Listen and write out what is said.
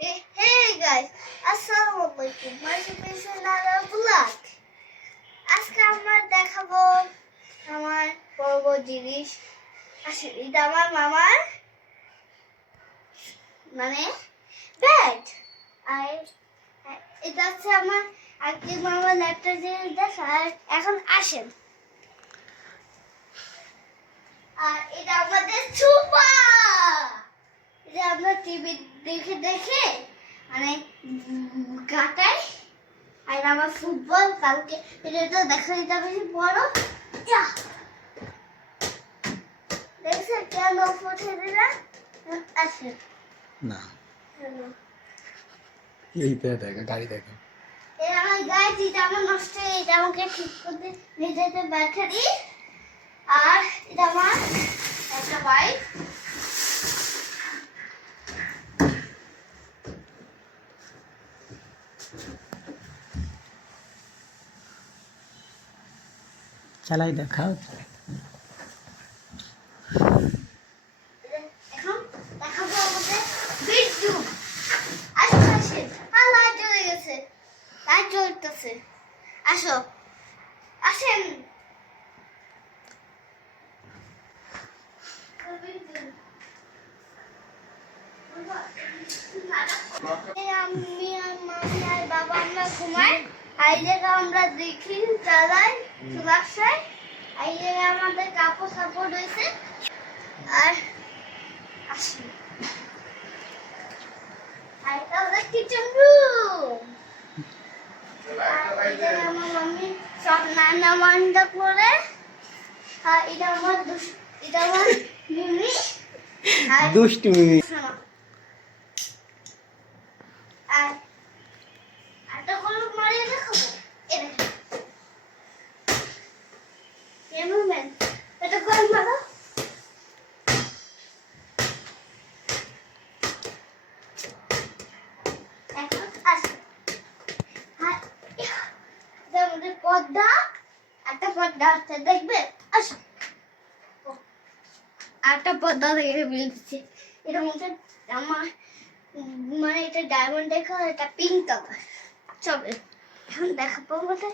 Hey guys, Assalamualaikum. My name is Nara Bulak. আজকে আমরা দেখাবো আমার বড় জিনিস। আসলে এটা আমার মামার মানে ব্যাট। আর এটা হচ্ছে আমার আগে মামার একটা জিনিস দেখার। এখন আসেন। আর এটা আমাদের সুপার। এটা আমরা টিভি দেখে দেখে মানে কাটাই। আর আমার ফুটবল কালকে এটা দেখা যাবে বড় দেখছেন কেন ফুটে দিলা আছে না এইটা দেখা গাড়ি দেখা এটা আমার গাড়ি যেটা আমার নষ্ট এটা আমাকে ঠিক করতে নিয়ে যেতে ব্যাটারি। আর এটা আমার একটা বাইক। চালাই দেখাও। এখন দেখাবো আমাদের বিদ্যুৎ। আসেন আসেন। লাইট জ্বলে গেছে, লাইট জ্বলতেছে। আসো আসেন। আমি আর মামি আর বাবা আমরা ঘুমাই। এই জায়গা আমরা দেখি চালাই চুলাশায়। এই জায়গায় আমাদের কাপড় সাপড় রয়েছে। আর আসি আর এটা হলো কিচেন রুম। এই জায়গায় আমার মামি সব রান্না বান্না করে। আর এটা আমার মিমি আর দুষ্টু মিমি। শোনো আর একটা হলুদ মারিয়ে দেখাবো। ক্যামেরাম্যান এটা করে মারো। এখন আসো। আর এটার মধ্যে পর্দা একটা পর্দা আছে দেখবে। আসো একটা পর্দা দেখে বলতেছি এটার মধ্যে আমার মানে এটা ডায়মন্ড দেখা এটা পিঙ্ক কালার। চলে এখন দেখাবো আমাদের